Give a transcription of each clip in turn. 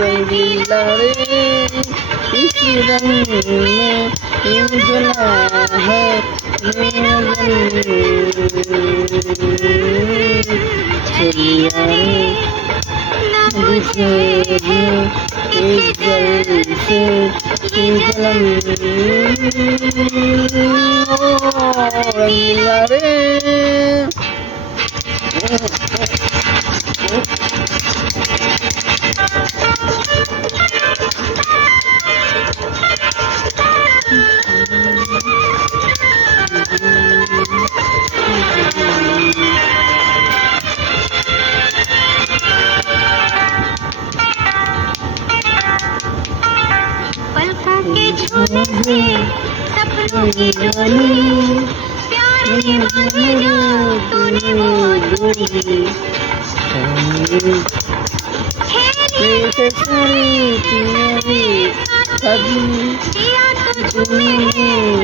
रंगीला रे इस रंग में उजला है मेरा चलिया रे बुझे इस जल से जलन रंगीला रे पलकों के झोले से सपनों की डोली प्यार की बांधिया तूने वो डोरी कैसे सारी तुम्हारी अभी दिया तो तूने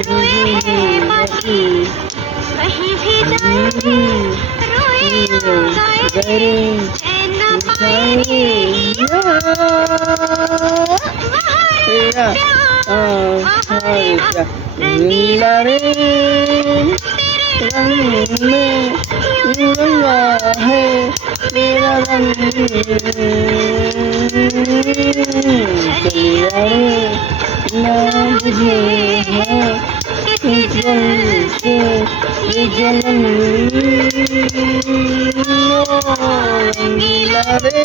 रोए है बाकी कहीं भी जाए रोए ना गाए चैन न पाए रंगीला रे रंग में रंगा है मेरा रंग चलिया रे ना बुझे है इस जल से ये जलन रंगीला रे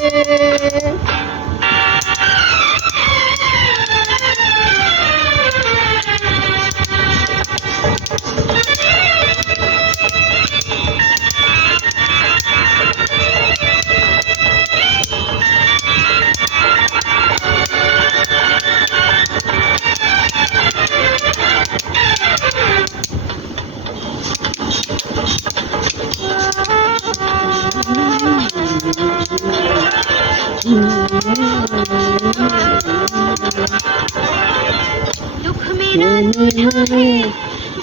दुख मेरा निहारे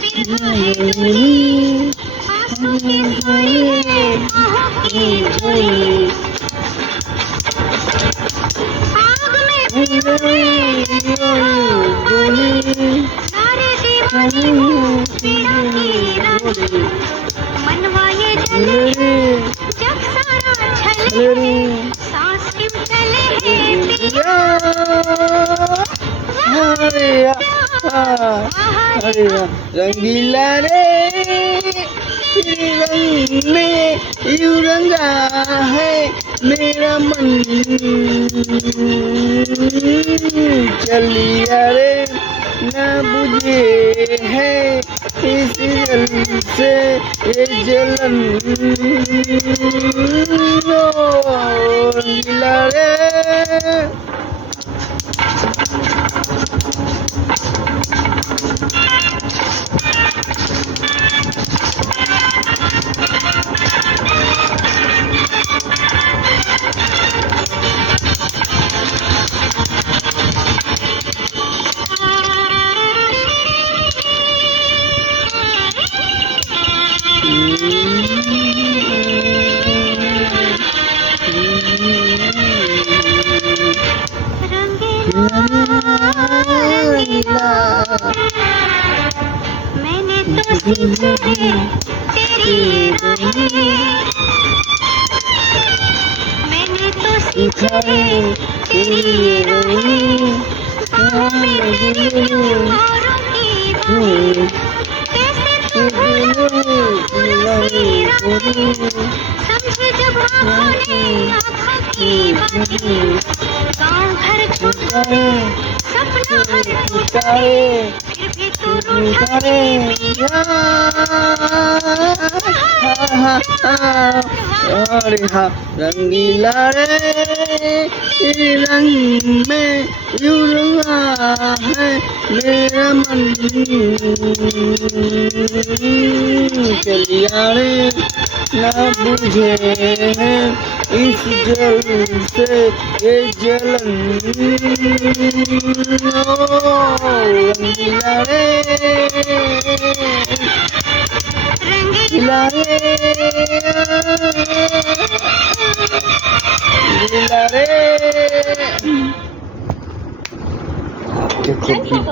बिरहा है तुझे आंसू के धोए बाहों की धोई आग में पिघले सारे दीवाने पीड़ा की रानी मनवा ये जले जब सारा छले सांस क्यों चले है पिया रंगीला रे रंग में यूं रंगा है मेरा मन चलिया रे न बुझे है इस जल से ये जलन रंगीला रे मैंने तो सीखी है तेरी राहें मैंने तो सीखा है तेरी राहें औरों की बाहें कैसे तू भूला समझे जब आँखों की बातें गाँव घर छोड़ रे सपना हर टूटा रे फिर भी तू टूटा रे अरे हाँ रंगीला रे रंग में यूं रंगा है मेरा मन चलिया रे ना बुझे इस जल से ये जलन रंगीला रे रंगीला रंगीला रे देखो